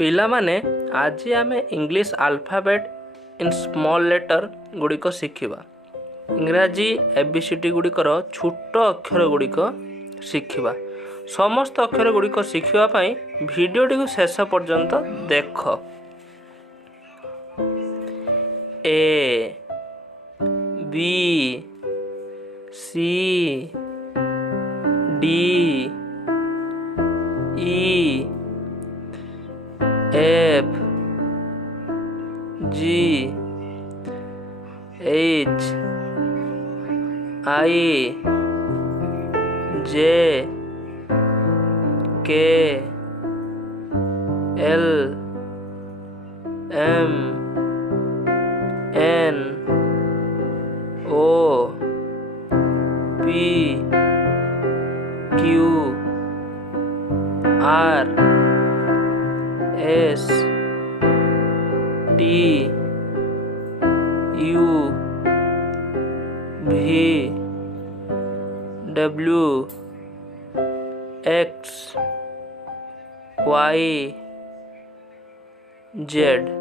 ପିଲାମାନେ ଆଜି ଆମେ English Alphabet in small letter ଗୁଡ଼ିକ ଶିଖିବା। ଇଂରାଜୀ ABCD ଗୁଡ଼ିକର ଛୋଟ ଅକ୍ଷର ଗୁଡ଼ିକ ଶିଖିବା। ସମସ୍ତ ଅକ୍ଷର ଗୁଡ଼ିକ ଶିଖିବା ପାଇଁ ଭିଡ଼ିଓଟିକୁ ଶେଷ ପର୍ଯ୍ୟନ୍ତ ଦେଖ। A B C D E F G H I J K L M N O P Q R S T U V W X Y Z।